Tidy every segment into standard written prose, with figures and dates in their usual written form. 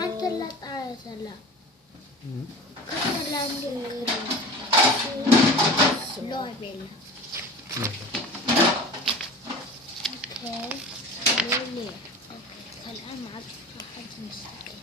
حتى لا تعرف لا كتر لا لعبة اوكي ليه الآن ما عاد واحد مستقيم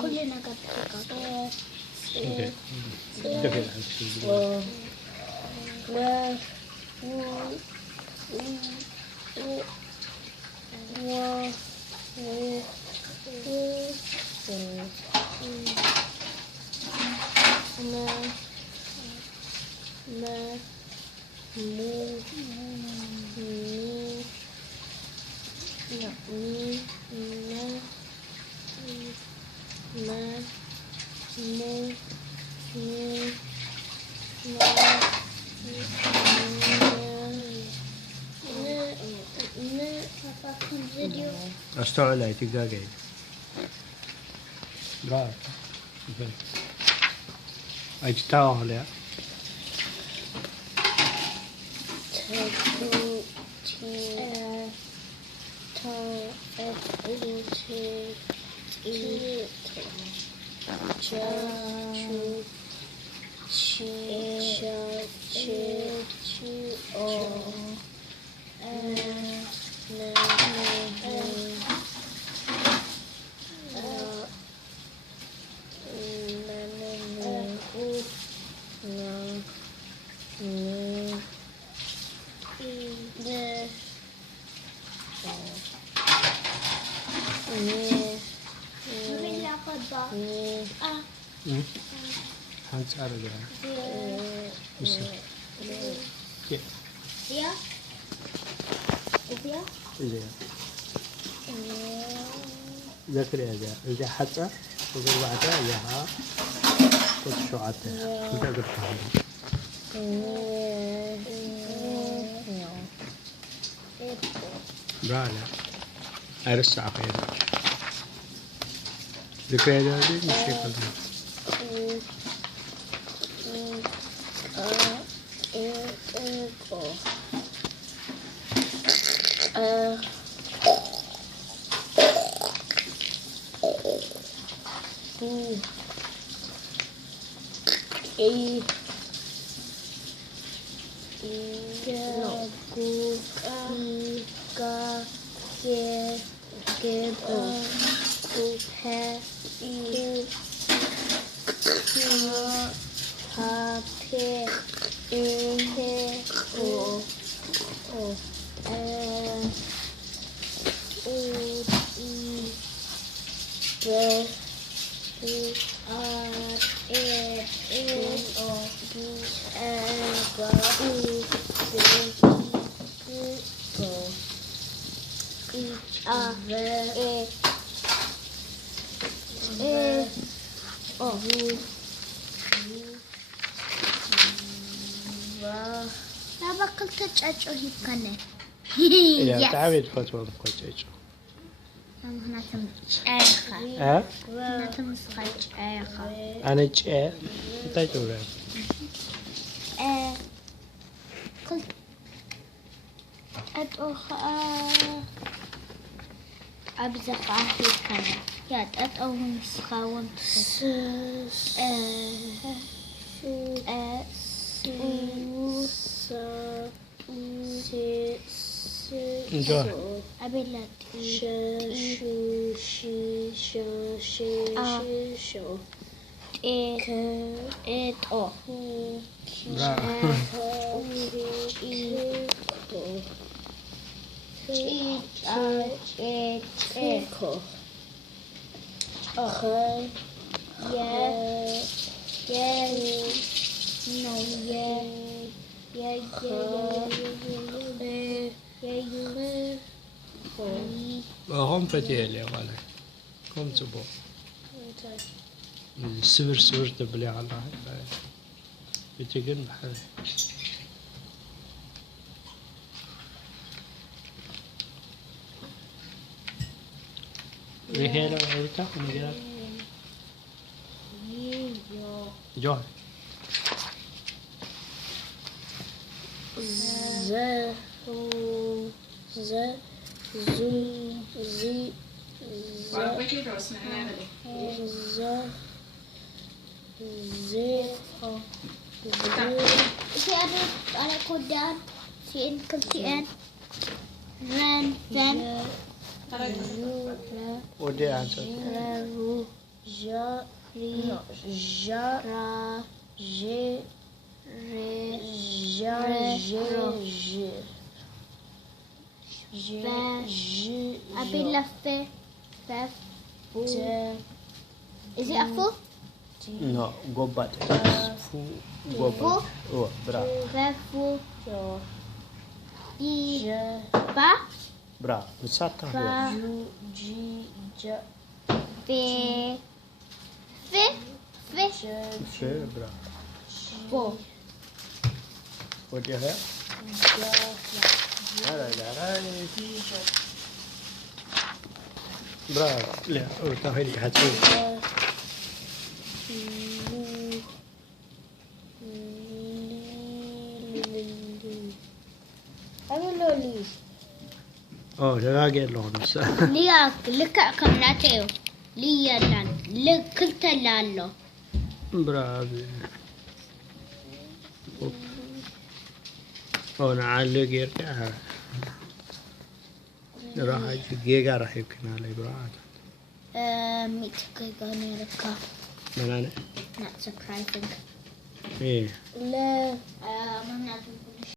كلنا قد استوعب لا تقاقع برافو اجتاوه لا هانس أرجع بس كيف يا ويا إذا ذكر إذا حتى وقال بعدها ياها وتشوعته أنت قلت برالا أرسل عقيدة ذكر هذا مش يقدر لا بقول تجأجو هيكنا يا تعبت فتوى بقول هنا تمشيخة ها هنا تمشيخة أنا جاء تجربة قلت أدوخ أبزق هيكنا يا أدوخ مسخاون انجوي أبلت هم فتيلي ولا هم تبو سبر تبلي على بتجن بحال ريحة أوتا مجرد جوه ز زو زي si ada kodan si in keltian ran ran ودي عنصر ru ja ri ja ra je re ja je je je abila fe fe is it a full? No, gobat. Gobat. Oh, bravo. Fefu di ba Bravo. Besata ba huwa. ji ja fe fe fe Fe, bravo. fo ودي هيا. لا لا لا. برافو. لا، أوتا هيدي حتسوي. Oh, det där är långt. Lia lika kamrateo Lia lan likulta lallo برافو. أنا علق يرجع. راح جيجا راح يمكن على برافو. mitke ganelka من أنا. not surprising إيه. لا